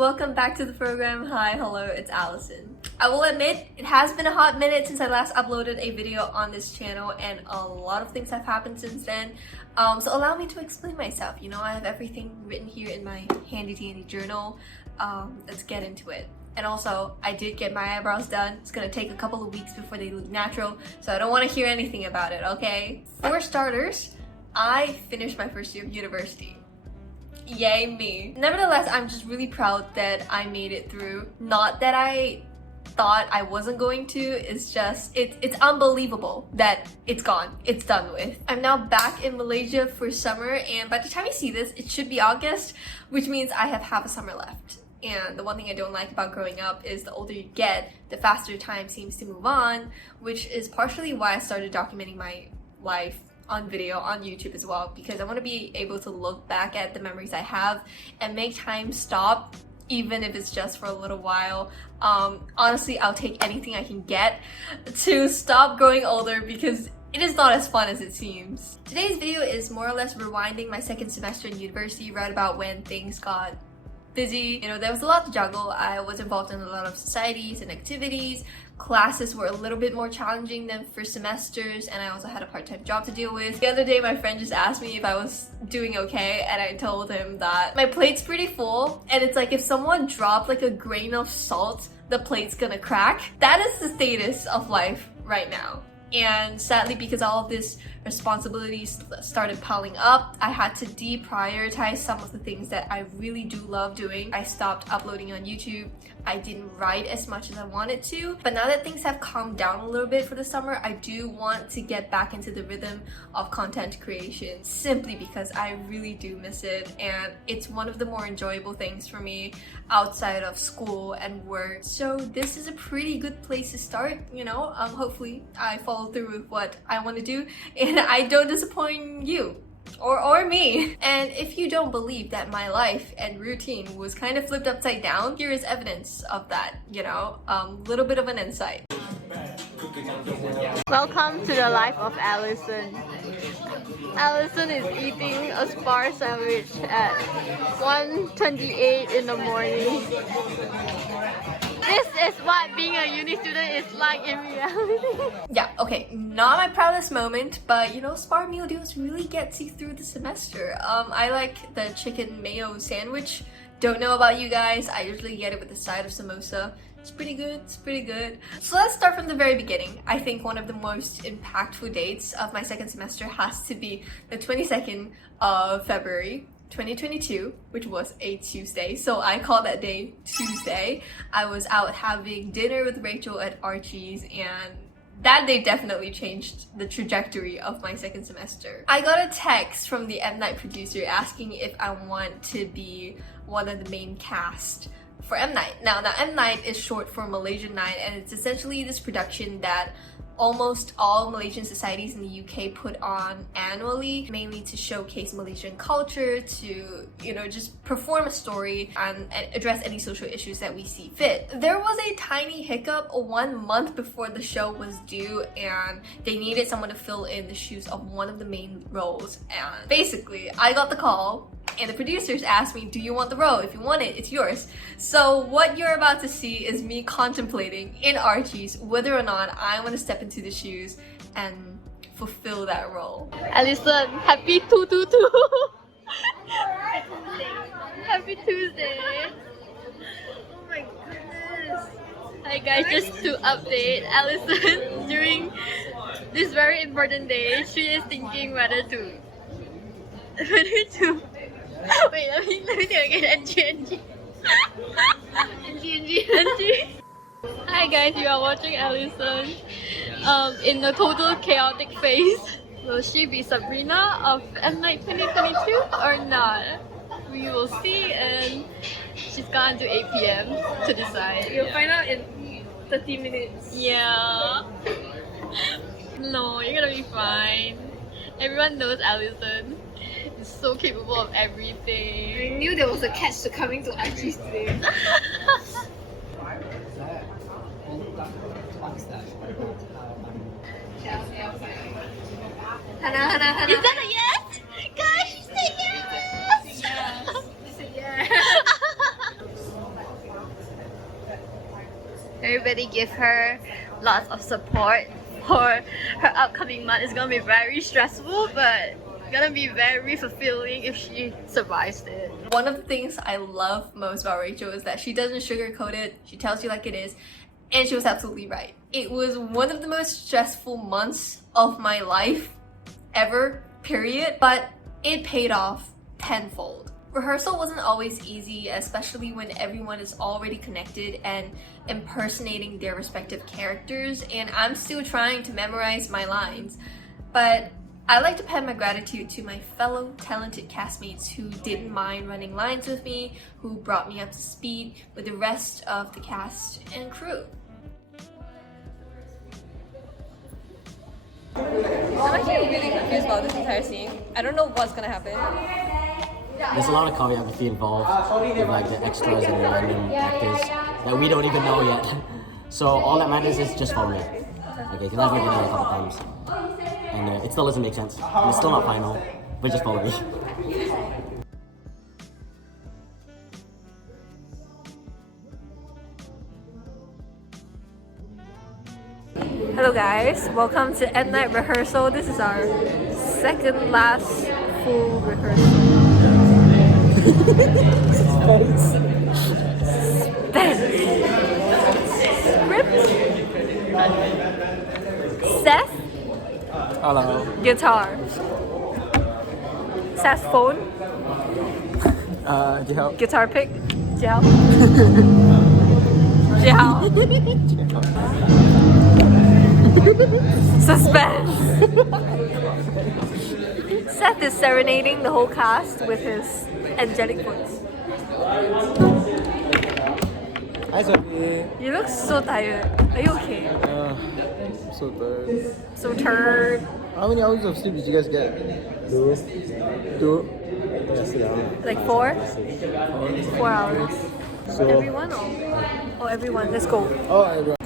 welcome back to the program. Hi, hello, it's Allison. I will admit, it has been a hot minute since I last uploaded a video on this channel and a lot of things have happened since then. So allow me to explain myself. You know, I have everything written here in my handy dandy journal. Let's get into it. And also, I did get my eyebrows done. It's gonna take a couple of weeks before they look natural, so I don't want to hear anything about it, okay? For starters, I finished my first year of university. Yay me. Nevertheless, I'm just really proud that I made it through. Not that I thought I wasn't going to, it's just, it's unbelievable that it's gone, it's done with. I'm now back in Malaysia for summer, and by the time you see this, it should be August, which means I have half a summer left. And the one thing I don't like about growing up is the older you get, the faster time seems to move on, which is partially why I started documenting my life on video on YouTube as well, because I want to be able to look back at the memories I have and make time stop, even if it's just for a little while. Honestly, I'll take anything I can get to stop growing older because it is not as fun as it seems. Today's video is more or less rewinding my second semester in university, right about when things got busy. You know, there was a lot to juggle. I was involved in a lot of societies and activities. Classes were a little bit more challenging than first semesters, and I also had a part-time job to deal with. The other day, my friend just asked me if I was doing okay, and I told him that my plate's pretty full, and it's like if someone dropped like a grain of salt, the plate's gonna crack. That is the status of life right now. And sadly, because all of this responsibilities started piling up, I had to deprioritize some of the things that I really do love doing. I stopped uploading on YouTube. I didn't write as much as I wanted to. But now that things have calmed down a little bit for the summer, I do want to get back into the rhythm of content creation, simply because I really do miss it. And it's one of the more enjoyable things for me outside of school and work. So this is a pretty good place to start, you know? Hopefully I follow through with what I want to do and I don't disappoint you or me. And if you don't believe that my life and routine was kind of flipped upside down, here is evidence of that, you know, little bit of an insight. Welcome to the life of Allison. Allison is eating a spar sandwich at 1:28 in the morning. This is what being a uni student is like in reality. Yeah, okay, not my proudest moment, but you know, spar meal deals really gets you through the semester. I like the chicken mayo sandwich. Don't know about you guys, I usually get it with a side of samosa. It's pretty good, it's pretty good. So let's start from the very beginning. I think one of the most impactful dates of my second semester has to be the 22nd of February 2022, which was a Tuesday, so I call that day Tuesday. I was out having dinner with Rachel at Archie's, and that day definitely changed the trajectory of my second semester. I got a text from the mnight producer asking if I want to be one of the main cast for mnight. Now mnight is short for Malaysian Night, and it's essentially this production that almost all Malaysian societies in the UK put on annually, mainly to showcase Malaysian culture, to, you know, just perform a story and address any social issues that we see fit. There was a tiny hiccup 1 month before the show was due, and they needed someone to fill in the shoes of one of the main roles. And basically, I got the call, and the producers asked me, do you want the role? If you want it, it's yours. So what you're about to see is me contemplating in Archie's whether or not I want to step into the shoes and fulfill that role. Allison, happy 222! Happy Tuesday! Oh my goodness! Hi guys, just to update, Allison, during this very important day, she is thinking whether to wait, let me do it again. NG. Hi guys, you are watching Allison in a total chaotic phase. Will she be Sabrina of mnight 2022 or not? We will see, and she's gone to 8 PM to decide. You'll find out in 30 minutes. Yeah. No, you're gonna be fine. Everyone knows Allison is so capable of everything. I knew there was a catch to coming to Archie's today. Hannah. Is that a yes? Guys, she said yes! She said yes. really give her lots of support for her upcoming month. It's gonna be very stressful, but gonna be very fulfilling if she survives it. One of the things I love most about Rachel is that she doesn't sugarcoat it, she tells you like it is, and she was absolutely right. It was one of the most stressful months of my life ever, period, but it paid off tenfold. Rehearsal wasn't always easy, especially when everyone is already connected and impersonating their respective characters, and I'm still trying to memorize my lines. But I'd like to pay my gratitude to my fellow talented castmates who didn't mind running lines with me, who brought me up to speed with the rest of the cast and crew. I'm actually really confused about this entire scene. I don't know what's gonna happen. There's a lot of choreography involved with like the extras and the random actors that we don't even know yet. So all that matters is just follow me. Okay, because I've already done it a couple times. And it still doesn't make sense. And it's still not final, but just follow me. Hello guys, welcome to At Night rehearsal. This is our second last full rehearsal. Seth? Hello. Guitar. Saxophone. Guitar pick. Jiao. Jiao. Suspense. Seth is serenading the whole cast with his angelic voice. Hi, Sophie. You look so tired. Are you okay? I'm so tired. So tired. How many hours of sleep did you guys get? Two? Yes, yeah. Like 4? 4 hours. So, Everyone or everyone? Let's go. oh, everyone.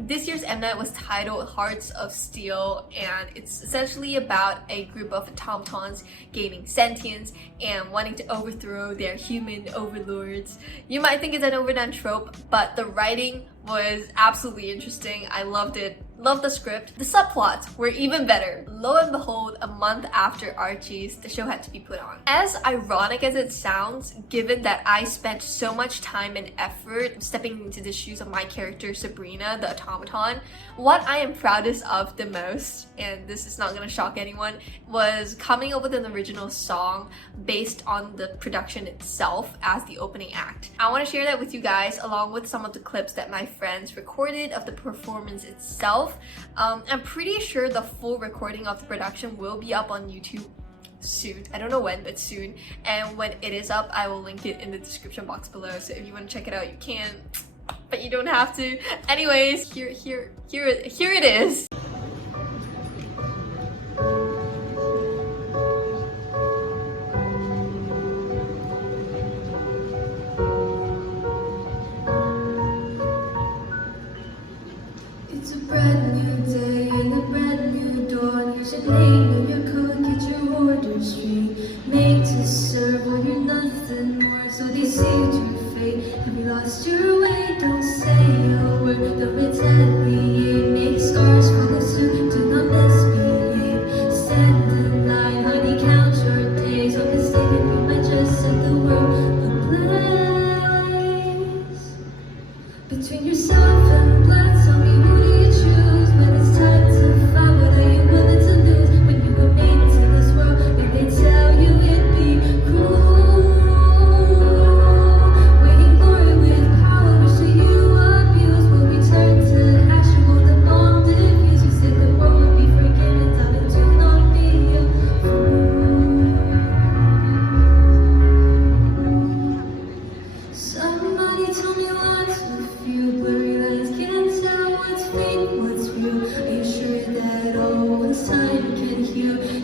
This year's mnight was titled Hearts of Steel, and it's essentially about a group of automatons gaining sentience and wanting to overthrow their human overlords. You might think it's an overdone trope, but the writing was absolutely interesting. I loved it. Loved the script. The subplots were even better. Lo and behold, a month after Archie's, the show had to be put on. As ironic as it sounds, given that I spent so much time and effort stepping into the shoes of my character Sabrina, the automaton, what I am proudest of the most, and this is not gonna shock anyone, was coming up with an original song based on the production itself as the opening act. I want to share that with you guys along with some of the clips that my friends recorded of the performance itself. I'm pretty sure the full recording of the production will be up on YouTube soon. I don't know when, but soon. And when it is up, I will link it in the description box below. So if you want to check it out, you can, but you don't have to. Anyways, here it is. It's a brand new day and a brand new dawn. You should name your code, get your order straight. Made to serve, well you're nothing more. So they sealed your fate. Have you lost your way? Don't say a word. Don't retaliate. Make scars for the suit. Do not misbehave. Stand in line, honey, count your days. Don't mistake we might just set the world ablaze. Between yourself and blood, tell me who do you choose when it's time to fight? What are you willing to lose when you were made into this world? When they tell you it'd be cruel, weighing glory with power.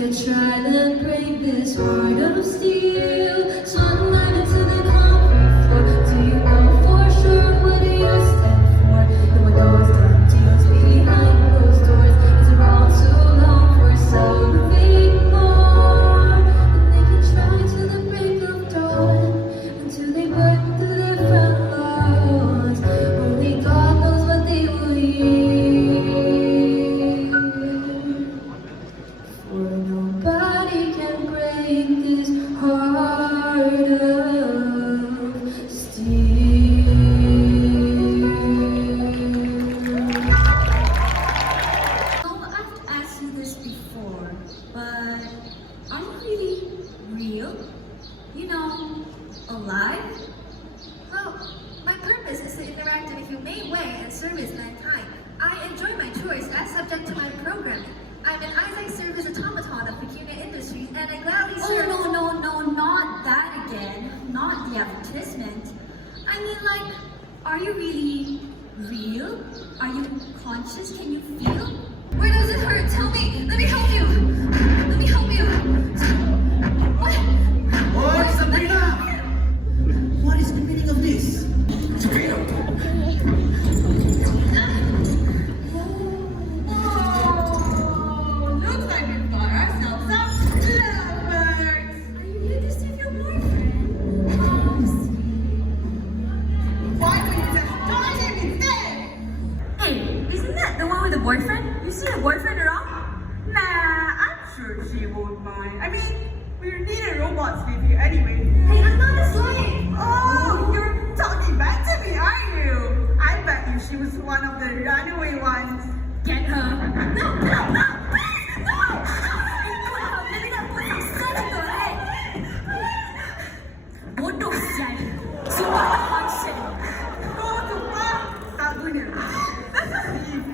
You try to break this heart of steel, swung right into the concrete floor. Do you know for sure what you stand for? The windows don't deals behind closed doors. Is it wrong too long for something more? And they can try till the break of dawn, until they burn through their front lawns. Only God knows what they will hear. For nobody can break this heart of steel. I've asked you this before, but are you really real? You know, alive? Well, my purpose is to interact in a humane way and service mankind. I enjoy my chores as subject to my programming. I'm an Isaac service automaton of peculiar industries, and I gladly serve. Oh, no, not that again. Not the advertisement. I mean, like, are you really real? Are you conscious? Can you feel? Where does it hurt? Tell me. Let me help you. Let me help you. What? What, Sabrina? What is the meaning of this? Sabrina! Oh, looks like we've got ourselves some lovebirds. Are you here to save your boyfriend? Oh, sweet. Why don't you just join him instead? Hey, isn't that the one with the boyfriend? You see a boyfriend around? Nah, I'm sure she won't mind. I mean, we're neither robots with you anyway. Hey, I'm not a slave. Oh, you're talking back to me, are you? I bet you she was one of the runaway ones. Get her. No, please, no. Maybe that put some sense into her head. Bodoh sial. Sumpah tak konsen. Go to fuck! Stop doing it. Let's just leave.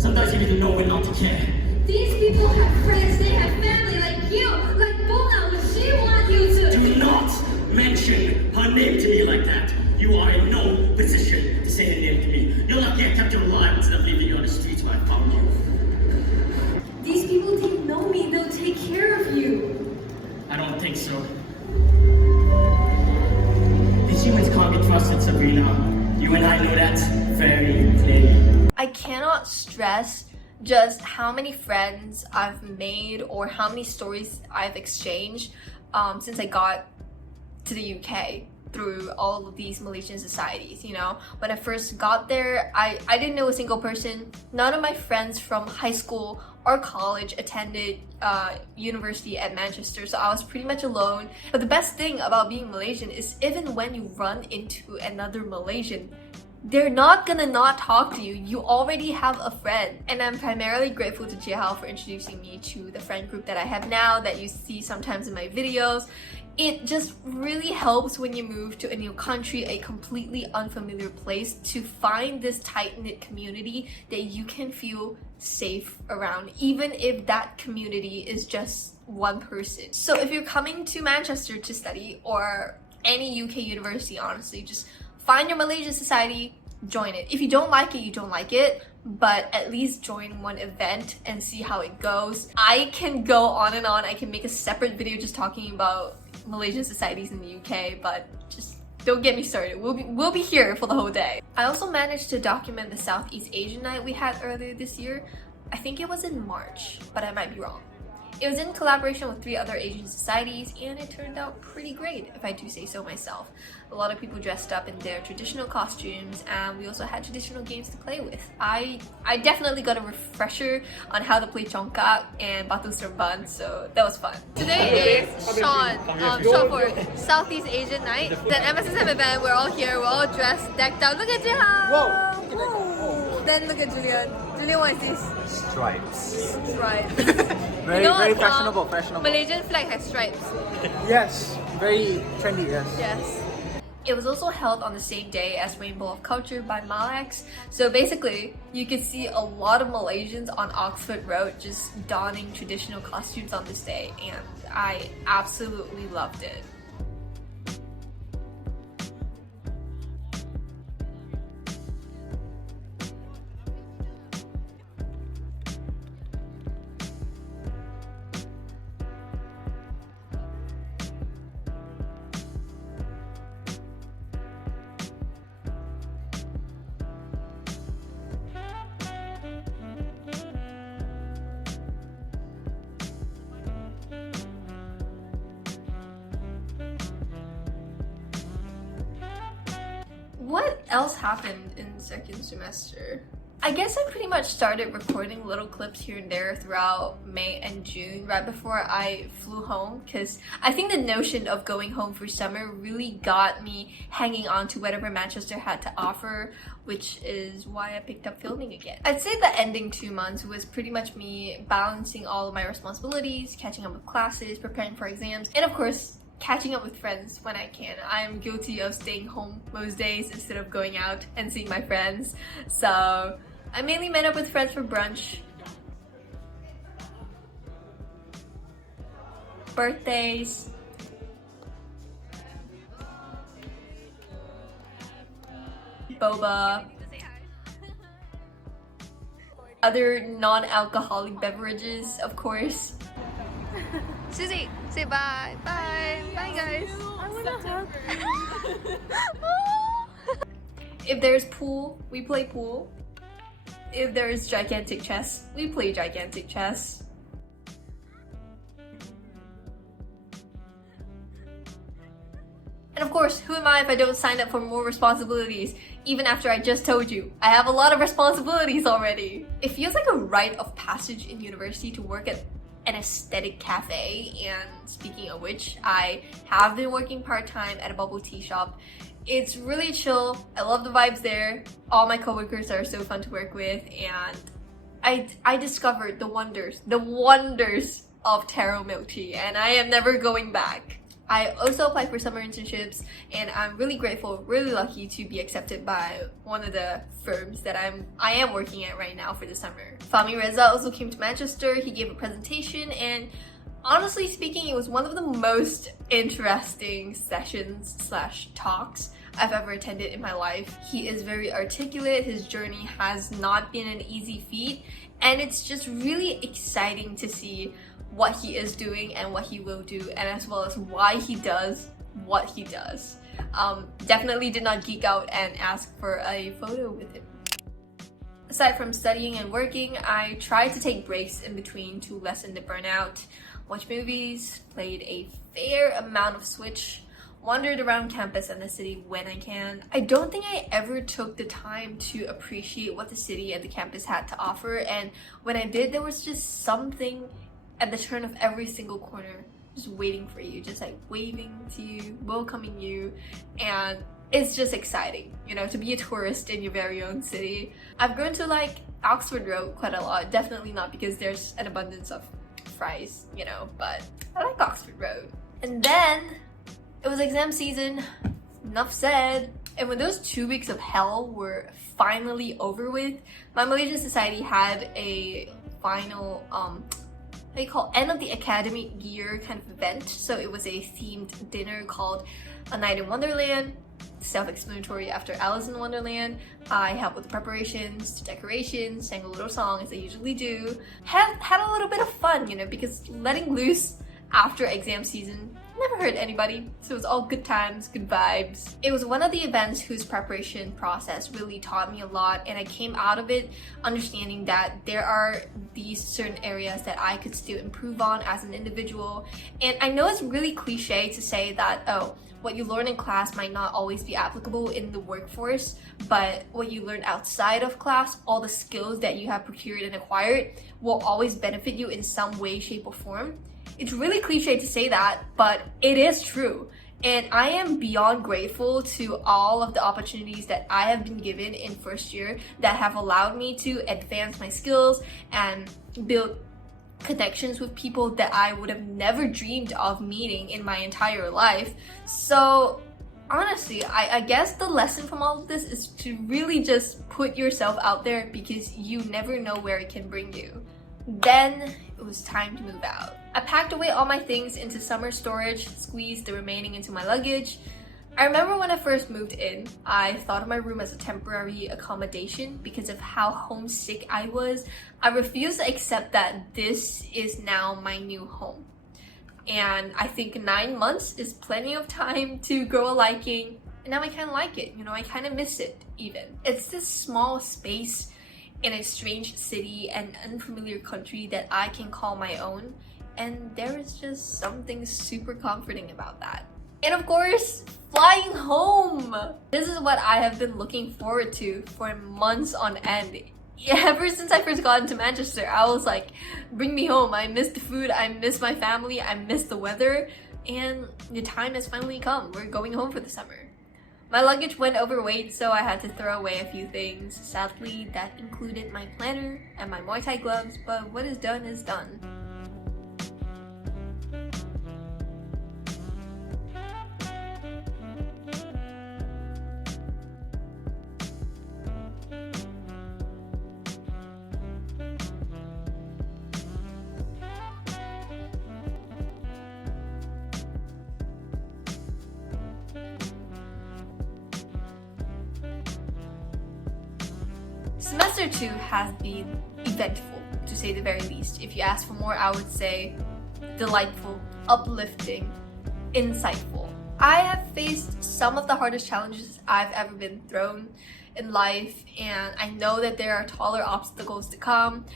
Sometimes you need to know when not to care. These people have friends, they have family like you. Like Bona, would she want you to? Do not mention her name to me like that. You are in no position to say her name to me. You're lucky I kept you alive instead of leaving you on the streets where I found you. These people didn't know me, they'll take care of you. I don't think so. These humans can't be trusted, Sabrina. You and I know that very clearly. I cannot stress just how many friends I've made or how many stories I've exchanged since I got to the UK through all of these Malaysian societies. You know, when I first got there, I didn't know a single person. None of my friends from high school or college attended university at Manchester, so I was pretty much alone. But the best thing about being Malaysian is even when you run into another Malaysian, they're not gonna not talk to you. You already have a friend. And I'm primarily grateful to Jiahao for introducing me to the friend group that I have now that you see sometimes in my videos. It just really helps when you move to a new country, a completely unfamiliar place, to find this tight-knit community that you can feel safe around, even if that community is just one person. So if you're coming to Manchester to study, or any UK university, honestly, just find your Malaysian society, join it. If you don't like it, you don't like it, but at least join one event and see how it goes. I can go on and on. I can make a separate video just talking about Malaysian societies in the UK, but just don't get me started. We'll be here for the whole day. I also managed to document the Southeast Asian night we had earlier this year. I think it was in March, but I might be wrong. It was in collaboration with 3 other Asian societies, and it turned out pretty great, if I do say so myself. A lot of people dressed up in their traditional costumes, and we also had traditional games to play with. I definitely got a refresher on how to play Congkak and Batu Serban, so that was fun. Today is Sean for Southeast Asian Night, the MSSM event. We're all here, we're all dressed, decked out. Look at Jiha! Whoa! Then look at Julian. Julian, what is this? Stripes. Stripes. Very, very fashionable, fashionable. Malaysian flag has stripes. Yes, very trendy, yes. Yes. It was also held on the same day as Rainbow of Culture by Malax. So basically, you could see a lot of Malaysians on Oxford Road just donning traditional costumes on this day, and I absolutely loved it. What else happened in second semester? I guess I pretty much started recording little clips here and there throughout May and June right before I flew home, because I think the notion of going home for summer really got me hanging on to whatever Manchester had to offer, which is why I picked up filming again. I'd say the ending 2 months was pretty much me balancing all of my responsibilities, catching up with classes, preparing for exams, and of course catching up with friends when I can. I'm guilty of staying home most days instead of going out and seeing my friends, so I mainly met up with friends for brunch, birthdays, boba, other non-alcoholic beverages, of course. Susie, say bye. Bye. Bye, guys. I wanna hug. If there's pool, we play pool. If there is gigantic chess, we play gigantic chess. And of course, who am I if I don't sign up for more responsibilities? Even after I just told you, I have a lot of responsibilities already. It feels like a rite of passage in university to work at an aesthetic cafe, and speaking of which, I have been working part-time at a bubble tea shop. It's really chill. I love the vibes there. All my coworkers are so fun to work with, and I discovered the wonders of taro milk tea, and I am never going back. I also applied for summer internships, and I'm really grateful, really lucky to be accepted by one of the firms that I am working at right now for the summer. Fahmi Reza also came to Manchester. He gave a presentation, and honestly speaking, it was one of the most interesting sessions / talks I've ever attended in my life. He is very articulate. His journey has not been an easy feat, and it's just really exciting to see what he is doing and what he will do, and as well as why he does what he does. Definitely did not geek out and ask for a photo with him. Aside from studying and working, I tried to take breaks in between to lessen the burnout, watch movies, played a fair amount of Switch, wandered around campus and the city when I can. I don't think I ever took the time to appreciate what the city and the campus had to offer, and when I did, there was just something at the turn of every single corner just waiting for you, just like waving to you, welcoming you, and it's just exciting, you know, to be a tourist in your very own city. I've grown to like Oxford Road quite a lot, definitely not because there's an abundance of fries, you know, but I like Oxford Road. And then it was exam season, enough said. And when those 2 weeks of hell were finally over with, my Malaysian society had a final end of the academic year kind of event. So it was a themed dinner called A Night in Wonderland, self-explanatory after Allison in Wonderland. I helped with the preparations to decorations, sang a little song as I usually do. Had a little bit of fun, you know, because letting loose after exam season never hurt anybody, so it was all good times, good vibes. It was one of the events whose preparation process really taught me a lot, and I came out of it understanding that there are these certain areas that I could still improve on as an individual. And I know it's really cliche to say that, oh, what you learn in class might not always be applicable in the workforce, but what you learn outside of class, all the skills that you have procured and acquired, will always benefit you in some way, shape, or form. It's really cliche to say that, but it is true. And I am beyond grateful to all of the opportunities that I have been given in first year that have allowed me to advance my skills and build connections with people that I would have never dreamed of meeting in my entire life. So honestly, I guess the lesson from all of this is to really just put yourself out there, because you never know where it can bring you. Then it was time to move out. I packed away all my things into summer storage, squeezed the remaining into my luggage. I remember when I first moved in, I thought of my room as a temporary accommodation because of how homesick I was. I refused to accept that this is now my new home. And I think 9 months is plenty of time to grow a liking. And now I kind of like it, you know, I kind of miss it even. It's this small space in a strange city and unfamiliar country that I can call my own, and there is just something super comforting about that. And of course, flying home. This is what I have been looking forward to for months on end. Ever since I first got into Manchester, I was like, bring me home. I miss the food, I miss my family, I miss the weather, and the time has finally come. We're going home for the summer. My luggage went overweight, so I had to throw away a few things. Sadly, that included my planner and my Muay Thai gloves, but what is done is done. Semester 2 has been eventful, to say the very least. If you ask for more, I would say delightful, uplifting, insightful. I have faced some of the hardest challenges I've ever been thrown in life, and I know that there are taller obstacles to come.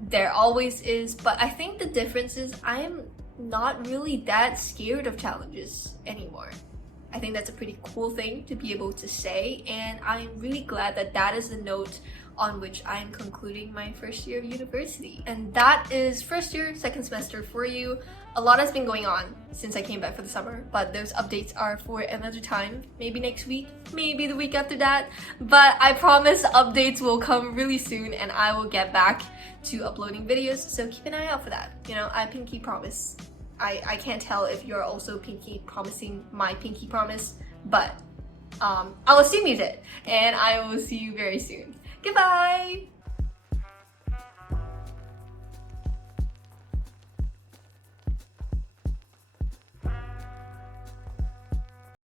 There always is, but I think the difference is I am not really that scared of challenges anymore. I think that's a pretty cool thing to be able to say, and I'm really glad that that is the note on which I am concluding my first year of university. And that is first year, second semester for you. A lot has been going on since I came back for the summer, but those updates are for another time. Maybe next week, maybe the week after that. But I promise updates will come really soon and I will get back to uploading videos, so keep an eye out for that. You know, I pinky promise. I can't tell if you're also pinky promising my pinky promise, but I'll assume you did. And I will see you very soon. Goodbye!